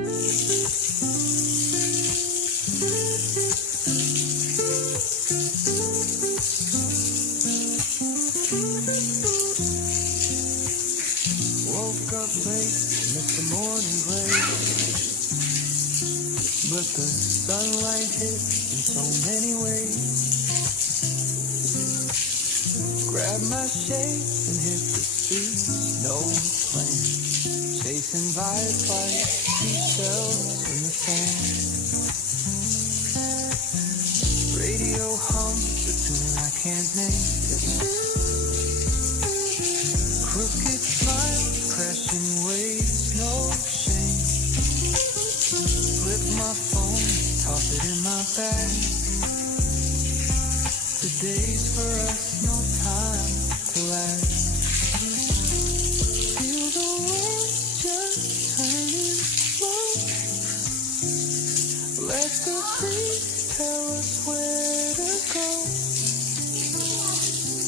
Woke up late, missed the morning break, but the sunlight hit in so many ways. Grabbed my shade and hit the streets, no plan. Chasing vibes like seashells in the sand. Radio hums a tune I can't name. Crooked smile, crashing waves, no shame. Flip my phone, toss it in my bag. Today's for us, no time to last. Feel the world just turning slow. Let the breeze tell us where to go.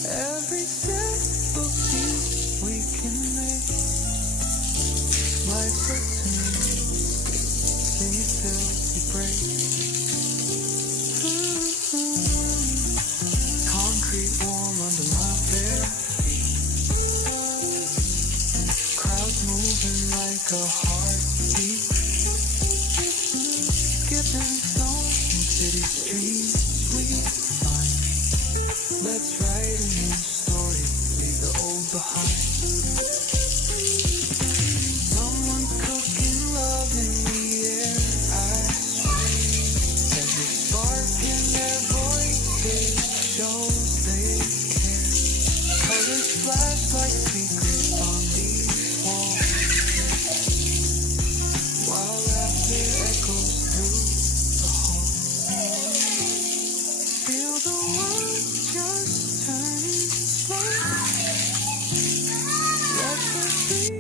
Every step of peace we can make. Life's a tune, sing it till we break. Concrete warm under my bare feet. Crowds moving like a heartbeat. Skipping stones in city streets we find. Let's write a new story, leave the old behind. Someone's cooking love in the air, I swear. Every spark in their voices shows they care. Colors flash like secrets on these walls, while laughter echoes through the hall. Feel the world just turning slow.